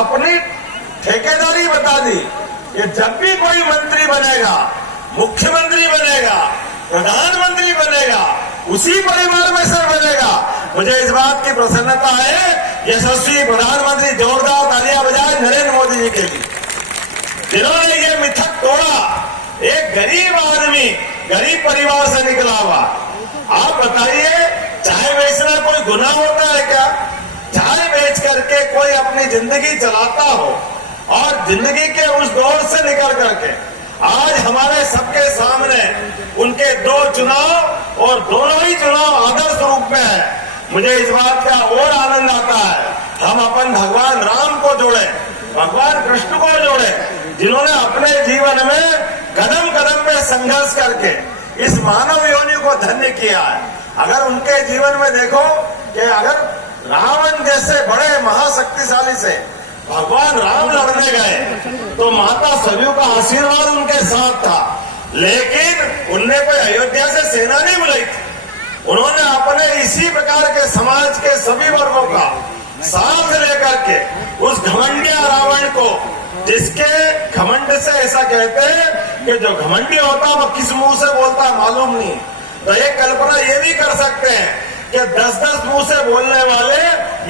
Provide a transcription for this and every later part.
अपनी ठेकेदारी बता दी कि जब भी कोई मंत्री बनेगा, मुख्यमंत्री बनेगा, प्रधानमंत्री बनेगा, उसी परिवार में से बनेगा। मुझे इस बात की प्रसन्नता है यशस्वी प्रधानमंत्री जोरदार तालियां बजाए नरेंद्र मोदी जी के लिए, जिन्होंने ये मिथक तोड़ा। एक गरीब आदमी गरीब परिवार से निकला हुआ, आप बताइए चाय बेचना कोई गुनाह होता है क्या? चाय बेच करके कोई अपनी जिंदगी चलाता हो और जिंदगी के उस दौर से निकल करके आज हमारे सबके सामने उनके दो चुनाव और दोनों ही चुनाव आदर्श रूप में है। मुझे इस बात का और आनंद आता है हम अपन भगवान राम को जोड़े, भगवान कृष्ण को जोड़े, जिन्होंने अपने जीवन में कदम कदम पे संघर्ष करके इस मानव योनि को धन्य किया है। अगर उनके जीवन में देखो कि अगर रावण जैसे बड़े महाशक्तिशाली से भगवान राम लड़ने गए तो माता सरयू का आशीर्वाद उनके साथ था, लेकिन उनने कोई अयोध्या से सेना नहीं बुलाई थी। उन्होंने अपने इसी प्रकार के समाज के सभी वर्गों का साथ लेकर के उस घमंडिया रावण को, जिसके घमंड से ऐसा कहते हैं कि जो घमंडी होता है वो किस मुंह से बोलता है मालूम नहीं, तो एक कल्पना ये भी कर सकते हैं कि 10-10 मुंह से बोलने वाले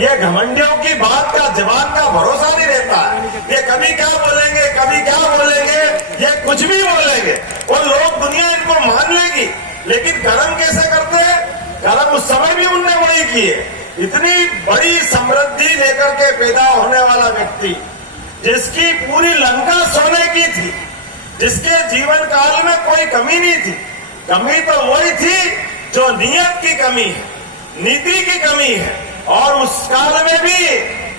ये घमंडियों की बात का जवाब का भरोसा नहीं रहता है। ये कभी क्या बोलेंगे, कभी क्या बोलेंगे, ये कुछ भी बोलेंगे और लोग दुनिया इनको मान लेगी, लेकिन कर्म कैसे करते हैं? कर्म उस समय भी उनने वही किए। इतनी बड़ी समृद्धि लेकर के पैदा होने वाला व्यक्ति, जिसकी पूरी लंका सोने की थी, जिसके जीवन काल में कोई कमी नहीं थी, कमी तो वही थी जो नियत की कमी है, नीति की कमी है। और उस काल में भी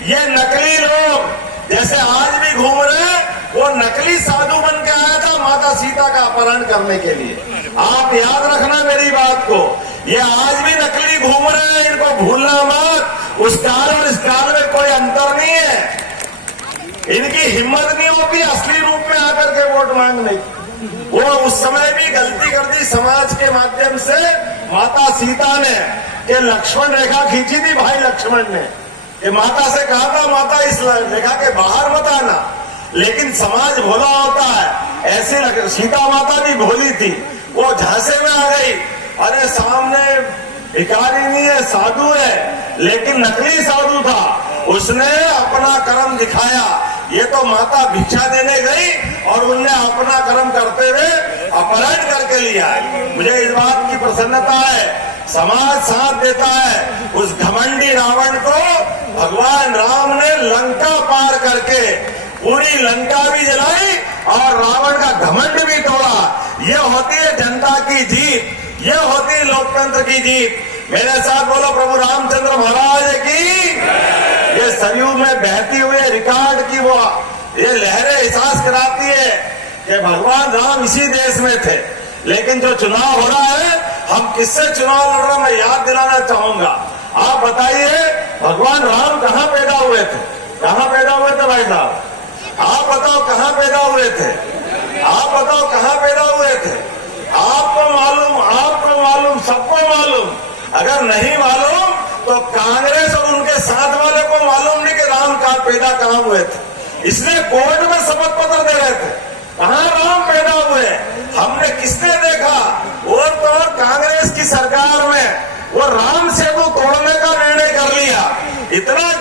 ये नकली लोग जैसे आज भी घूम रहे हैं, वो नकली साधु बन के आया था माता सीता का अपहरण करने के लिए। आप याद रखना मेरी बात को, ये आज भी नकली घूम रहे हैं, इनको भूलना मत। उस काल और इस काल में कोई अंतर नहीं है। इनकी हिम्मत नहीं होती असली रूप में आकर के वोट मांगने की। वो उस समय भी गलती कर दी समाज के माध्यम से माता सीता ने, कि लक्ष्मण रेखा खींची थी भाई लक्ष्मण ने, कि माता से कहा था माता इस रेखा के बाहर मत आना, लेकिन समाज भोला होता है। ऐसे सीता माता भी भोली थी, वो झांसे में आ गई। अरे सामने भिखारी नहीं है, साधु है, लेकिन नकली साधु था। उसने अपना कर्म दिखाया। ये तो माता भिक्षा देने गई और उनने अपना कर्म करते हुए अपहरण करके लिया है। मुझे इस बात की प्रसन्नता है, समाज साथ देता है। उस घमंडी रावण को भगवान राम ने लंका पार करके पूरी लंका भी जलाई और रावण का घमंड भी तोड़ा। ये होती है जनता की जीत, ये होती है लोकतंत्र की जीत। मेरे साथ बोलो प्रभु रामचंद्र महाराज की। ये सरयू में बहती हुई रिकॉर्ड की वो ये लहरें एहसास कराती है कि भगवान राम इसी देश में थे, लेकिन जो चुनाव हो रहा है, हम किससे चुनाव लड़ रहे हैं मैं याद दिलाना चाहूंगा। आप बताइए भगवान राम कहाँ पैदा हुए थे? कहाँ पैदा हुए थे भाई साहब? आप बताओ कहाँ पैदा हुए थे? आप बताओ कहाँ पैदा हुए थे? आपको मालूम, सबको मालूम। अगर नहीं मालूम तो कांग्रेस और उनके साथ वाले को मालूम नहीं कि राम पैदा कहाँ हुए थे। इसलिए कोर्ट में शपथ पत्र दे रहे थे, कहाँ राम पैदा हुए, हमने किसने देखा? और तो और कांग्रेस की सरकार में वो राम सेतु तोड़ने का निर्णय कर लिया। इतना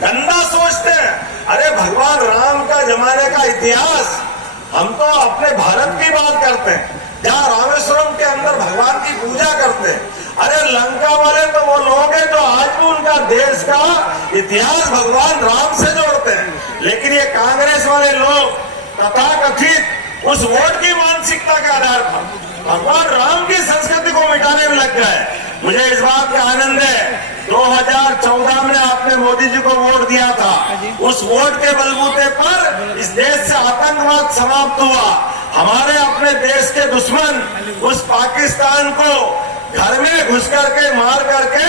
गंदा सोचते हैं। अरे भगवान राम का जमाने का इतिहास, हम तो अपने भारत की बात करते हैं जहाँ रामेश्वरम के अंदर भगवान की पूजा करते हैं। अरे लंका वाले तो वो लोग हैं जो आज भी उनका देश का इतिहास भगवान राम से जोड़ते हैं, लेकिन ये कांग्रेस वाले लोग तथाकथित उस वोट की मानसिकता के आधार पर भगवान राम की संस्कृति को मिटाने में लग गए। मुझे इस बात का आनंद है 2014 में आपने मोदी जी को वोट दिया था, उस वोट के बलबूते पर इस देश से आतंकवाद समाप्त हुआ। हमारे अपने देश के दुश्मन उस पाकिस्तान को घर में घुस करके मार करके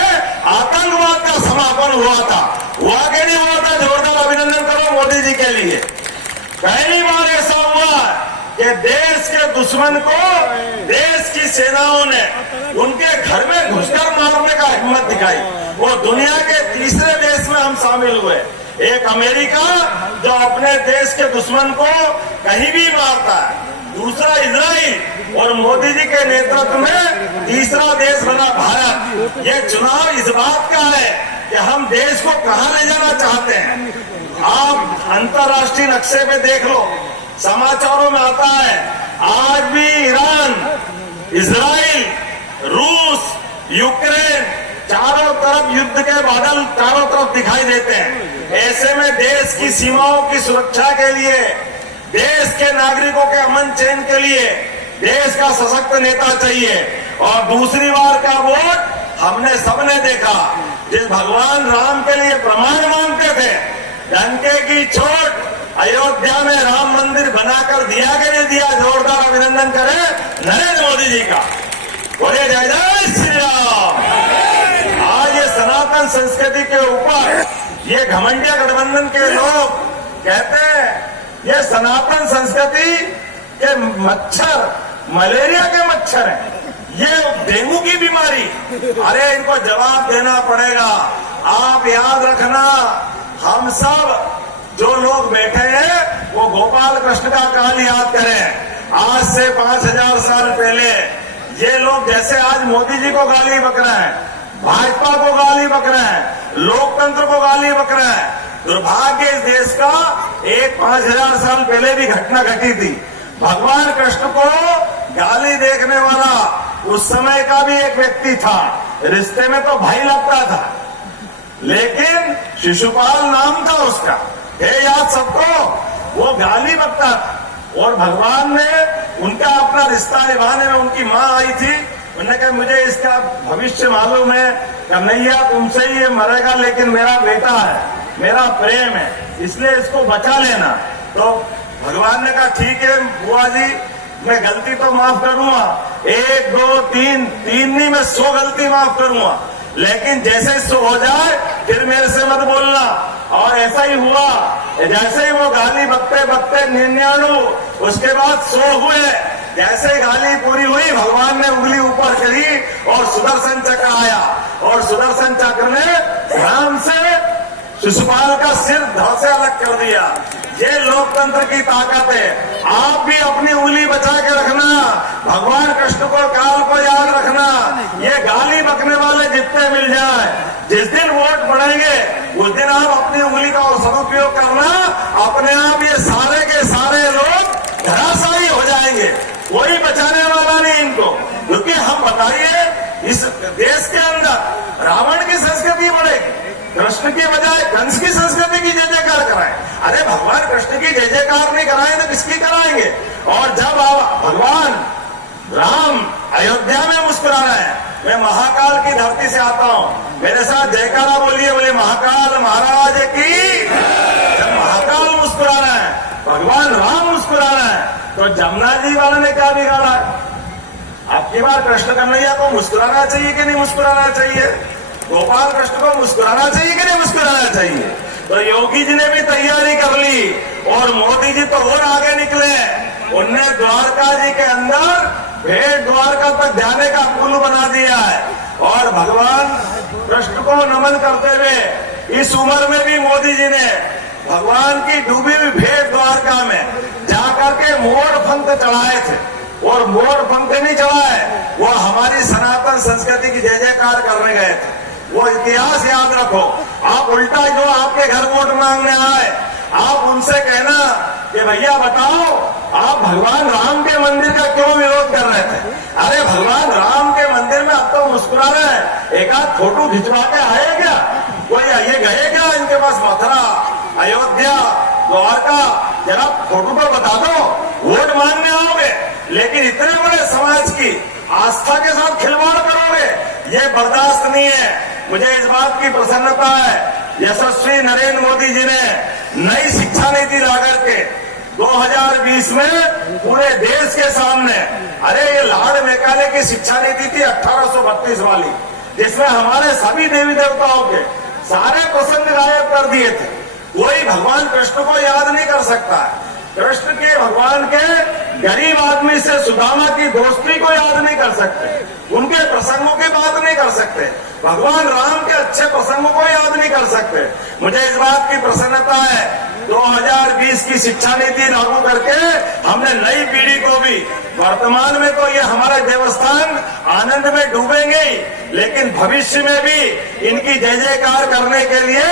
आतंकवाद का समापन हुआ था। हुआ कि नहीं हुआ था? जोरदार अभिनंदन करो मोदी जी के लिए। पहली बार ऐसा हुआ कि देश के दुश्मन को देश की सेनाओं ने उनके घर में घुसकर मारने का हिम्मत दिखाई। वो दुनिया के तीसरे देश में हम शामिल हुए। एक अमेरिका जो अपने देश के दुश्मन को कहीं भी मारता है, दूसरा इजराइल और मोदी जी के नेतृत्व में तीसरा देश बना भारत। ये चुनाव इस बात का है कि हम देश को कहां ले जाना चाहते हैं। आप अंतर्राष्ट्रीय नक्शे पे देख लो, समाचारों में आता है आज भी ईरान, इजराइल, रूस, यूक्रेन चारों तरफ युद्ध के बादल चारों तरफ दिखाई देते हैं। ऐसे में देश की सीमाओं की सुरक्षा के लिए, देश के नागरिकों के अमन चैन के लिए देश का सशक्त नेता चाहिए। और दूसरी बार का वोट हमने सबने देखा, जिस भगवान राम के लिए प्रमाण मांगते थे, डंके की चोट अयोध्या में राम मंदिर बनाकर दिया कि नहीं दिया? जोरदार अभिनंदन करें नरेंद्र मोदी जी का। बोले जय जय श्री राम। आज ये सनातन संस्कृति के ऊपर ये घमंडिया गठबंधन के लोग कहते हैं ये सनातन संस्कृति के मच्छर मलेरिया के मच्छर हैं, ये डेंगू की बीमारी। अरे इनको जवाब देना पड़ेगा। आप याद रखना, हम सब जो लोग बैठे हैं वो गोपाल कृष्ण का काल याद करें। आज से 5000 साल पहले ये लोग जैसे आज मोदी जी को गाली बक रहे हैं, भाजपा को गाली बक रहे हैं, लोकतंत्र को गाली बक रहे हैं, दुर्भाग्य इस देश का एक 5000 साल पहले भी घटना घटी थी। भगवान कृष्ण को गाली देखने वाला उस समय का भी एक व्यक्ति था, रिश्ते में तो भाई लगता था, लेकिन शिशुपाल नाम था उसका, है याद सबको। वो गाली बकता था और भगवान ने उनका अपना रिश्ता निभाने में, उनकी माँ आई थी, उन्होंने कहा मुझे इसका भविष्य मालूम है, कन्हैया तुमसे ही ये मरेगा, लेकिन मेरा बेटा है, मेरा प्रेम है, इसलिए इसको बचा लेना। तो भगवान ने कहा ठीक है बुआ जी, मैं गलती तो माफ करूंगा, 1 2 3 नहीं, मैं 100 गलती माफ करूंगा, लेकिन जैसे 100 हो जाए फिर मेरे से मत बोलना। और ऐसा ही हुआ, जैसे ही वो गाली बकते बकते 99, उसके बाद 100 हुए। जैसे ही गाली पूरी हुई, भगवान ने उंगली ऊपर करी और सुदर्शन चक्र आया, और सुदर्शन चक्र ने राम से शिशुपाल का सिर धड़ से अलग कर दिया। ये लोकतंत्र की ताकत है। आप भी अपनी उंगली बचा के रखना, भगवान कृष्ण को काल को याद रखना। ये गाली बकने वाले जितने मिल जाए, जिस दिन वोट पड़ेंगे उस दिन आप अपनी उंगली का सदुपयोग करना, अपने आप ये सारे के सारे लोग धराशायी हो जाएंगे, कोई बचाने वाला नहीं इनको। क्योंकि हम बताइए, इस देश के अंदर रावण की संस्कृति बढ़ेगी, कृष्ण के बजाय कंस की संस्कृति की जय जयकार कराएं। अरे भगवान कृष्ण की जय जयकार नहीं कराएं तो किसकी कराएंगे? और जब आप भगवान राम अयोध्या में मुस्कुरा रहे हैं, मैं महाकाल की धरती से आता हूं, मेरे साथ जयकारा बोलिए, बोले महाकाल महाराज की। जब महाकाल मुस्कुरा रहे हैं, भगवान राम मुस्कुरा रहे हैं, तो जमुना जी वाले ने क्या बिगाड़ा है? आपकी बार कृष्ण कन्हैया को मुस्कुराना चाहिए कि नहीं मुस्कुराना चाहिए? गोपाल कृष्ण को मुस्कुराना चाहिए कि नहीं मुस्कुराना चाहिए? तो योगी जी ने भी तैयारी कर ली और मोदी जी तो और आगे निकले। उनने द्वारका जी के अंदर भेंट द्वारका तक जाने का पुल बना दिया है। और भगवान कृष्ण को नमन करते हुए इस उम्र में भी मोदी जी ने भगवान की डूबी हुई भेंट द्वारका में जाकर के मोर पंख चढ़ाए थे। और मोर पंख नहीं चढ़ाए, वो हमारी सनातन संस्कृति की जय जयकार करने गए थे। वो इतिहास याद रखो। आप उल्टा जो आपके घर वोट मांगने आए, आप उनसे कहना कि भैया बताओ आप भगवान राम के मंदिर का क्यों विरोध कर रहे थे? अरे भगवान राम के मंदिर में अब तो मुस्कुरा रहे हैं, एक आध फोटो खिंचवा के आए क्या? कोई ये गए क्या इनके पास मथुरा, अयोध्या, द्वारका? जरा फोटो तो बता दो, वोट मांगने आओगे, लेकिन इतने बड़े समाज की आस्था के साथ खिलवाड़ करोगे, ये बर्दाश्त नहीं है। मुझे इस बात की प्रसन्नता है, यशस्वी नरेंद्र मोदी जी ने नई शिक्षा नीति ला करके 2020 में पूरे देश के सामने, अरे ये लार्ड मेकाले की शिक्षा नीति थी 1832 वाली, जिसमें हमारे सभी देवी देवताओं के सारे प्रसंग गायब कर दिए थे। कोई भगवान कृष्ण को याद नहीं कर सकता है, कृष्ण के भगवान के गरीब आदमी से सुदामा की दोस्ती को याद नहीं कर सकते। उनके प्रसंगों की बात नहीं कर सकते, भगवान राम के अच्छे प्रसंगों को याद नहीं कर सकते। मुझे इस बात की प्रसन्नता है 2020 की शिक्षा नीति लागू करके हमने नई पीढ़ी को भी, वर्तमान में तो ये हमारे देवस्थान आनंद में डूबेंगे ही, लेकिन भविष्य में भी इनकी जय जयकार करने के लिए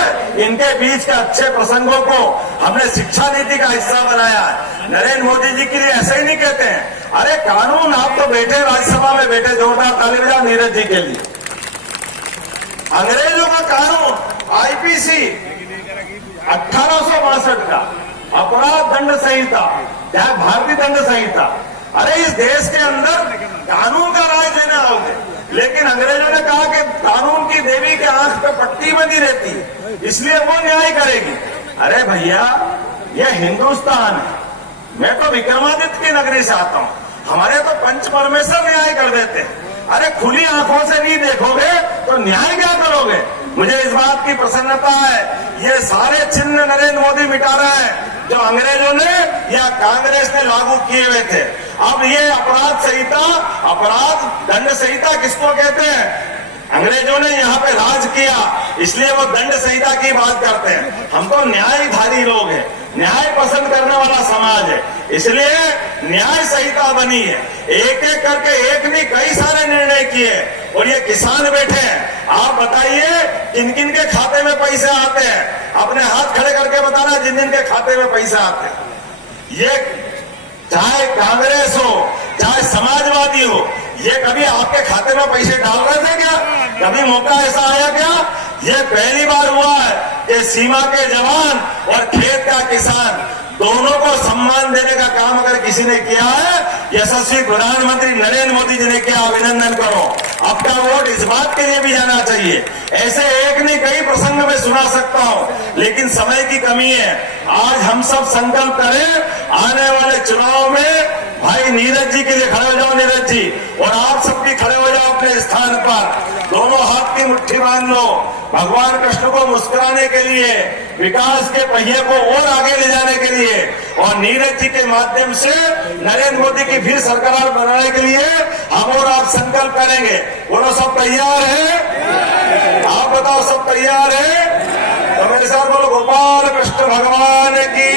इनके बीच के अच्छे प्रसंगों को हमने शिक्षा नीति का हिस्सा बनाया है। नरेंद्र मोदी जी के लिए ऐसे ही नहीं कहते हैं, अरे कानून आप तो बैठे राज्यसभा में बैठे, जोरदार ताली बजाओ नीरज जी के लिए। अंग्रेजों का कानून आईपीसी 1862 का अपराध दंड संहिता, चाहे भारतीय दंड संहिता, अरे इस देश के अंदर कानून का राज देने आओगे, लेकिन अंग्रेजों ने कहा कि कानून की देवी के आंख पे पट्टी बनी रहती है, इसलिए वो न्याय करेगी। अरे भैया ये हिंदुस्तान है, मैं तो विक्रमादित्य की नगरी से आता हूँ, हमारे तो पंच परमेश्वर न्याय कर देते हैं। अरे खुली आंखों से नहीं देखोगे तो न्याय क्या करोगे। मुझे इस बात की प्रसन्नता है, ये सारे चिन्ह नरेंद्र मोदी मिटा रहे हैं जो अंग्रेजों ने या कांग्रेस ने लागू किए हुए थे। अब ये अपराध संहिता, अपराध दंड संहिता किसको कहते हैं? अंग्रेजों ने यहाँ पे राज किया, इसलिए वो दंड संहिता की बात करते हैं। हम तो न्यायधारी लोग हैं, न्याय पसंद करने वाला समाज है, इसलिए न्याय संहिता बनी है। एक एक करके एक नहीं कई सारे निर्णय किए, और ये किसान बैठे हैं। आप बताइए किन किन के खाते में पैसे आते हैं, अपने हाथ खड़े करके बताना जिन जिन के खाते में पैसे आते हैं। ये चाहे कांग्रेस हो चाहे समाजवादी हो, ये कभी आपके खाते में पैसे डाल रहे थे क्या? कभी मौका ऐसा आया क्या? ये पहली बार हुआ है कि सीमा के जवान और खेत का किसान दोनों को सम्मान देने का काम अगर किसी ने किया है, यशस्वी प्रधानमंत्री नरेंद्र मोदी जी ने किया, अभिनंदन करो। आपका वोट इस बात के लिए भी जाना चाहिए। ऐसे एक नहीं कई प्रसंग में सुना सकता हूं, लेकिन समय की कमी है। आज हम सब संकल्प करें, आने वाले चुनाव में भाई नीरज जी के लिए खड़े हो जाओ, नीरज जी, और आप सब भी खड़े हो जाओ अपने स्थान पर, दोनों हाथ की मुट्ठी बांध लो। भगवान कृष्ण को मुस्कुराने के लिए, विकास के पहिए को और आगे ले जाने के लिए, और नीरज जी के माध्यम से नरेंद्र मोदी की फिर सरकार बनाने के लिए हम और आप संकल्प करेंगे। बोलो सब तैयार है? आप बताओ सब तैयार है? तो मेरे साथ बोलो गोपाल कृष्ण भगवान की